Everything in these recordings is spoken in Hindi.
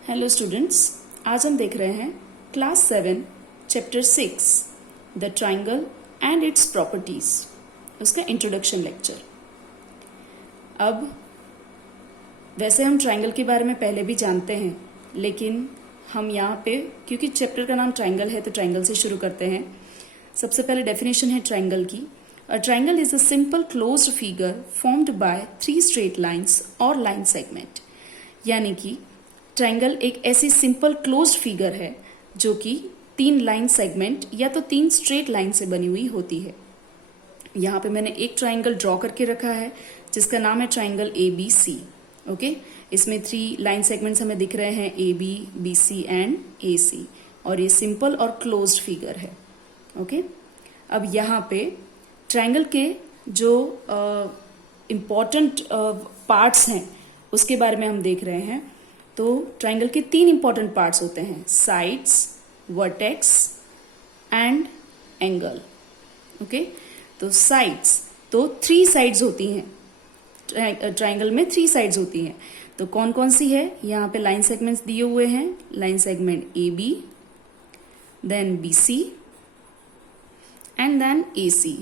हेलो स्टूडेंट्स, आज हम देख रहे हैं class 7 chapter 6 the triangle and its properties, उसका इंट्रोडक्शन लेक्चर। अब वैसे हम ट्राइंगल के बारे में पहले भी जानते हैं, लेकिन हम यहाँ पे क्योंकि चैप्टर का नाम ट्राइंगल है तो ट्राइंगल से शुरू करते हैं। सबसे पहले डेफिनेशन है ट्राइंगल की। A triangle is a simple closed figure formed by 3 straight lines और लाइन सेगमेंट। यानी कि ट्राइंगल एक ऐसी सिंपल क्लोज्ड फिगर है जो कि 3 लाइन सेगमेंट या तो 3 स्ट्रेट लाइन से बनी हुई होती है। यहाँ पे मैंने एक ट्राइंगल ड्रॉ करके रखा है जिसका नाम है ट्राइंगल ABC। ओके, इसमें 3 लाइन सेगमेंट्स हमें दिख रहे हैं, AB, BC एंड AC, और ये सिंपल और क्लोज्ड फिगर है। ओके, अब यहाँ पे ट्राइंगल के जो इम्पॉर्टेंट पार्ट्स हैं उसके बारे में हम देख रहे हैं। तो ट्राइंगल के 3 इंपॉर्टेंट पार्ट्स होते हैं, sides, vertex and angle. Okay, तो साइड्स, तो 3 साइड्स होती हैं ट्राइंगल में, 3 साइड्स होती हैं। तो कौन कौन सी है, यहाँ पे लाइन सेगमेंट्स दिए हुए हैं। Line segment AB, then BC and then AC।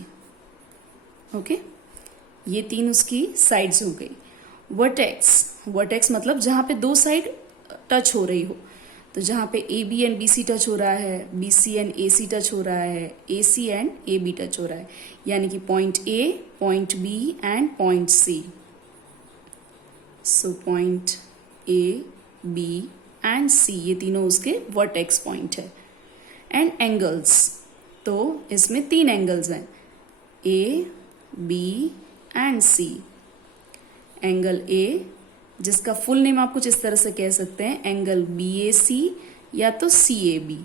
Okay, ये 3 उसकी साइड्स हो गई। वर्टेक्स मतलब जहां पे 2 साइड टच हो रही हो, तो जहां पे AB एंड BC टच हो रहा है, BC एंड AC टच हो रहा है, AC एंड AB टच हो रहा है, यानी कि point A, point B and point C। So point A, B and C, ये तीनों उसके वर्टेक्स पॉइंट है। एंड एंगल्स, तो इसमें 3 एंगल्स हैं, A, B and C। Angle A, जिसका फुल नेम आप कुछ इस तरह से कह सकते हैं, एंगल BAC या तो CAB।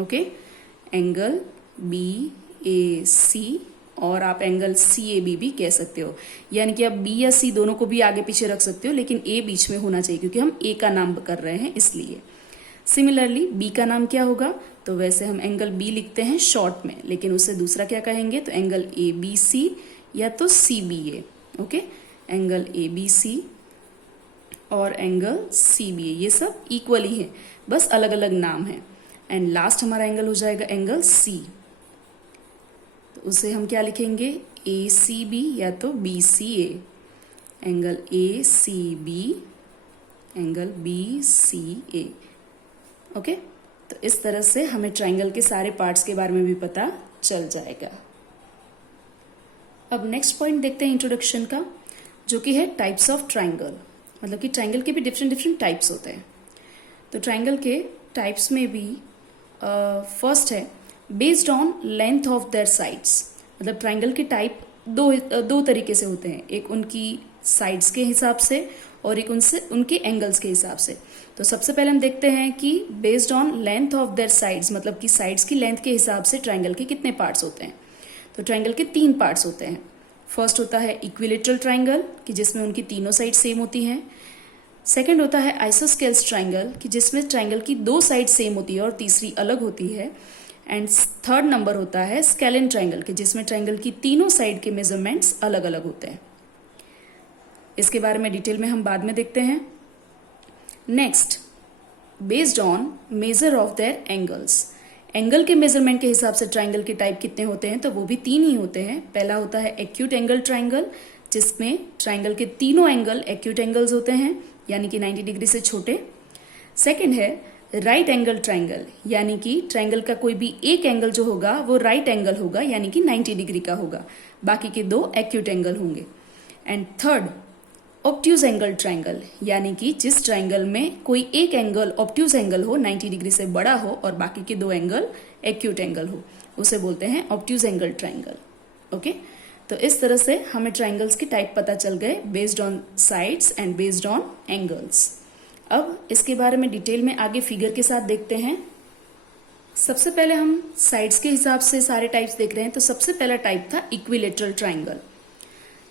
ओके, एंगल BAC और आप एंगल CAB भी कह सकते हो, यानी कि आप B या C दोनों को भी आगे पीछे रख सकते हो, लेकिन A बीच में होना चाहिए क्योंकि हम A का नाम कर रहे हैं इसलिए। सिमिलरली B का नाम क्या होगा, तो वैसे हम एंगल B लिखते हैं शॉर्ट में, लेकिन उससे दूसरा क्या कहेंगे, तो एंगल ABC या तो CBA। ओके, एंगल ABC और एंगल CBA, ये सब इक्वली है, बस अलग अलग नाम है। एंड लास्ट हमारा एंगल हो जाएगा एंगल C, तो उसे हम क्या लिखेंगे, ACB या तो BCA। Angle ACB, angle BCA। Okay, तो इस तरह से हमें ट्राइंगल के सारे पार्ट्स के बारे में भी पता चल जाएगा। अब नेक्स्ट पॉइंट देखते हैं इंट्रोडक्शन का, जो कि है टाइप्स ऑफ ट्राइंगल। मतलब कि ट्राइंगल के भी डिफरेंट टाइप्स होते हैं। तो ट्राइंगल के टाइप्स में भी फर्स्ट है based on length of their sides. मतलब ट्राइंगल के टाइप दो तरीके से होते हैं, एक उनकी साइड्स के हिसाब से और एक उनके एंगल्स के हिसाब से। तो सबसे पहले हम देखते हैं कि based on length of their sides, मतलब कि साइड्स की लेंथ के हिसाब से ट्राइंगल के कितने पार्ट्स होते हैं। तो ट्राइंगल के 3 पार्ट्स होते हैं। फर्स्ट होता है इक्विलेटरल ट्राइंगल, कि जिसमें उनकी तीनों साइड सेम होती हैं। सेकंड होता है आइसोस्केल्स ट्राइंगल, कि जिसमें ट्राइंगल की 2 साइड सेम होती है और तीसरी अलग होती है। एंड थर्ड नंबर होता है स्केलेन ट्राइंगल, कि जिसमें ट्राइंगल की तीनों साइड के मेजरमेंट्स अलग अलग होते हैं। इसके बारे में डिटेल में हम बाद में देखते हैं। Next, based on measure of their angles. Angle के मेजरमेंट के हिसाब से ट्राइंगल के टाइप कितने होते हैं, तो वो भी 3 ही होते हैं। पहला होता है एक्यूट एंगल ट्राइंगल, जिसमें ट्राइंगल के तीनों एंगल एक्यूट एंगल्स होते हैं, यानी कि 90 डिग्री से छोटे। सेकंड है राइट एंगल ट्राइंगल, यानी कि ट्राइंगल का कोई भी एक एंगल जो होगा वो राइट एंगल होगा, यानी कि 90 डिग्री का होगा, बाकी के 2 एक्यूट एंगल होंगे। And third obtuse angle triangle, यानी कि जिस ट्राइंगल में कोई एक एंगल ऑब्ट्यूज एंगल हो, 90 डिग्री से बड़ा हो, और बाकी के 2 एंगल एक्यूट एंगल हो, उसे बोलते हैं ऑब्ट्यूज एंगल ट्राइंगल। ओके, तो इस तरह से हमें ट्राइंगल्स की टाइप पता चल गए based on sides and based on angles. अब इसके बारे में डिटेल में आगे फिगर के साथ देखते हैं। सबसे पहले हम साइड्स के हिसाब से सारे टाइप्स देख रहे हैं। तो सबसे पहला टाइप था इक्विलेटरल ट्राइंगल,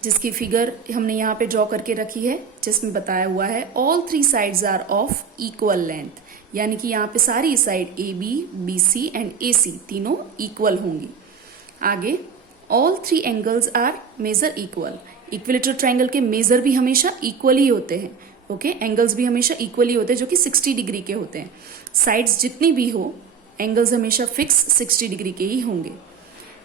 जिसकी फिगर हमने यहाँ पे ड्रॉ करके रखी है, जिसमें बताया हुआ है all 3 sides are of equal length, यानी कि यहाँ पे सारी side AB, BC and AC तीनों इक्वल होंगी। आगे all 3 angles are measure equal. Equilateral triangle के मेजर भी हमेशा इक्वल ही होते हैं, ओके एंगल्स भी हमेशा इक्वली होते हैं जो कि 60 डिग्री के होते हैं। साइड्स जितनी भी हो एंगल्स हमेशा फिक्स 60 डिग्री के ही होंगे।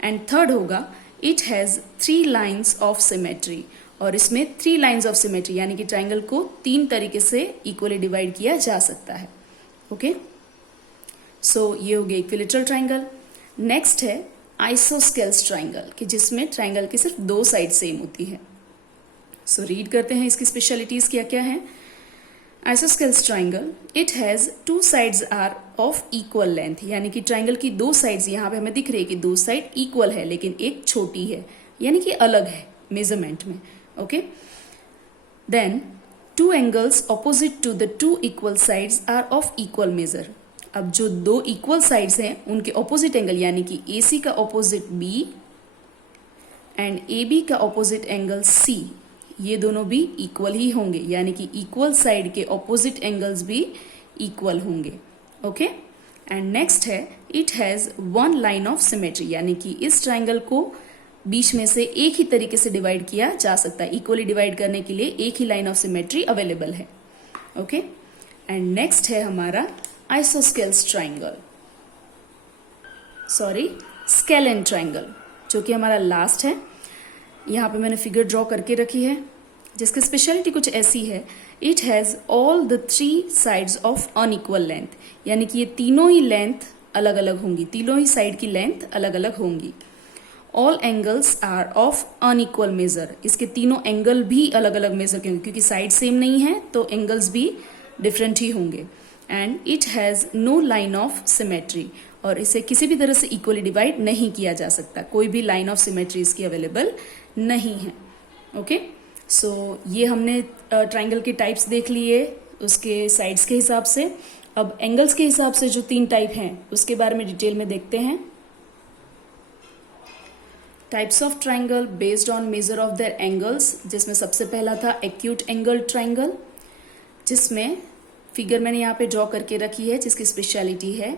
एंड थर्ड होगा it has 3 lines of symmetry, और इसमें 3 लाइन्स ऑफ सिमेट्री यानी कि ट्राइंगल को 3 तरीके से इक्वली डिवाइड किया जा सकता है। ओके सो ये हो गया इक्विलेटरल ट्राइंगल। नेक्स्ट है आइसोस्केल्स ट्राइंगल कि जिसमें ट्राइंगल की सिर्फ 2 साइड सेम होती है। सो रीड करते हैं इसकी स्पेशलिटीज क्या क्या है। Isosceles triangle it has 2 sides are of equal length, यानी कि ट्राइंगल की 2 साइड्स यहाँ पे हमें दिख रही है कि 2 साइड इक्वल है लेकिन एक छोटी है यानी कि अलग है मेजरमेंट में। Okay then 2 angles opposite to the 2 equal sides are of equal measure. अब जो 2 इक्वल साइड्स हैं उनके ऑपोजिट एंगल यानी कि AC का ऑपोजिट B एंड AB का ऑपोजिट एंगल C, ये दोनों भी इक्वल ही होंगे यानी कि इक्वल साइड के ऑपोजिट एंगल्स भी इक्वल होंगे। ओके एंड नेक्स्ट है it has 1 line of symmetry, यानी कि इस ट्राइंगल को बीच में से एक ही तरीके से डिवाइड किया जा सकता है। इक्वली डिवाइड करने के लिए एक ही लाइन ऑफ सिमेट्री अवेलेबल है। ओके एंड नेक्स्ट है हमारा isosceles triangle, sorry scalene triangle, जो कि हमारा लास्ट है। यहाँ पे मैंने फिगर ड्रॉ करके रखी है जिसकी स्पेशलिटी कुछ ऐसी है it has all the 3 sides of unequal length, यानी कि ये तीनों ही लेंथ अलग अलग होंगी, तीनों ही साइड की लेंथ अलग अलग होंगी। All angles are of unequal measure, इसके तीनों एंगल भी अलग अलग मेजर के होंगे क्योंकि साइड सेम नहीं है तो एंगल्स भी डिफरेंट ही होंगे। And it has no line of symmetry, और इसे किसी भी तरह से इक्वली डिवाइड नहीं किया जा सकता, कोई भी लाइन ऑफ सिमेट्री इसकी अवेलेबल नहीं है। ओके सो ये हमने ट्राइंगल के टाइप्स देख लिए उसके साइड्स के हिसाब से। अब एंगल्स के हिसाब से जो 3 टाइप हैं उसके बारे में डिटेल में देखते हैं। Types of triangle based on measure of their angles, जिसमें सबसे पहला था एक्यूट एंगल ट्राइंगल, जिसमें फिगर मैंने यहाँ पे ड्रॉ करके रखी है जिसकी स्पेशलिटी है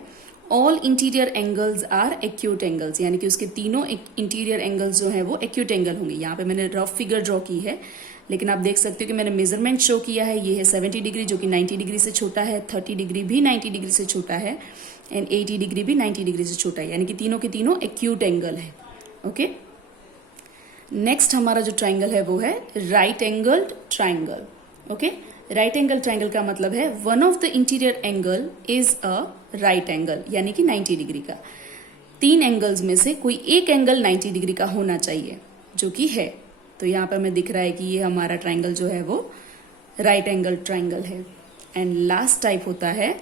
all interior angles are acute angles, यानी कि उसके तीनों इंटीरियर एंगल्स जो हैं वो एक्यूट एंगल होंगे। यहाँ पे मैंने रफ फिगर ड्रॉ की है लेकिन आप देख सकते हो कि मैंने मेजरमेंट शो किया है। ये है 70 डिग्री जो कि 90 डिग्री से छोटा है, 30 डिग्री भी 90 डिग्री से छोटा है एंड 80 डिग्री भी 90 डिग्री से छोटा है, यानी कि तीनों के तीनों एक्यूट एंगल है। ओके नेक्स्ट हमारा जो ट्राइंगल है वो है right angled triangle. Okay right angle triangle का मतलब है one of the interior angle is a right angle, यानी कि 90 डिग्री का। 3 एंगल्स में से कोई एक एंगल 90 डिग्री का होना चाहिए जो कि है। तो यहाँ पर हमें दिख रहा है कि ये हमारा ट्राइंगल जो है वो राइट एंगल ट्राइंगल है। एंड लास्ट टाइप होता है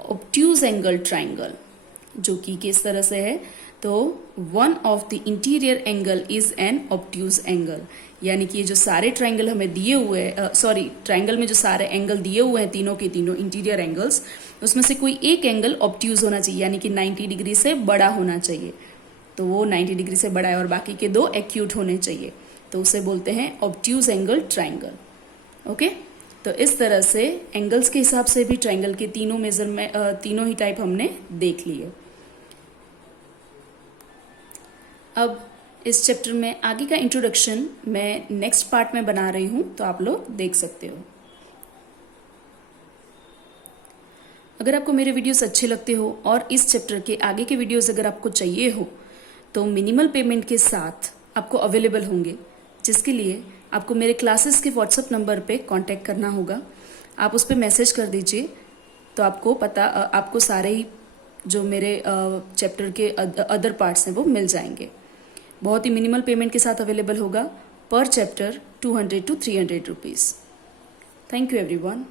ऑब्ट्यूज एंगल ट्राइंगल, जो कि किस तरह से है तो one of the interior angle is an obtuse angle, यानी कि ये जो सारे ट्राइंगल हमें दिए हुए ट्राइंगल में जो सारे एंगल दिए हुए हैं तीनों के तीनों इंटीरियर एंगल्स, उसमें से कोई एक एंगल ऑब्ट्यूज होना चाहिए, यानी कि 90 डिग्री से बड़ा होना चाहिए। तो वो 90 डिग्री से बड़ा है और बाकी के 2 एक्यूट होने चाहिए, तो उसे बोलते हैं ऑब्ट्यूज एंगल ट्राइंगल। ओके तो इस तरह से एंगल्स के हिसाब से भी ट्राइंगल के तीनों मेजर में तीनों ही टाइप हमने देख लिए। अब इस चैप्टर में आगे का इंट्रोडक्शन मैं नेक्स्ट पार्ट में बना रही हूं, तो आप लोग देख सकते हो। अगर आपको मेरे वीडियोस अच्छे लगते हो और इस चैप्टर के आगे के वीडियोस अगर आपको चाहिए हो तो मिनिमल पेमेंट के साथ आपको अवेलेबल होंगे, जिसके लिए आपको मेरे क्लासेस के व्हाट्सएप नंबर पे कांटेक्ट करना होगा। आप उस पर मैसेज कर दीजिए तो आपको सारे ही जो मेरे चैप्टर के अदर पार्ट्स हैं वो मिल जाएंगे। बहुत ही मिनिमल पेमेंट के साथ अवेलेबल होगा, पर chapter 200 to 300 rupees. Thank you everyone.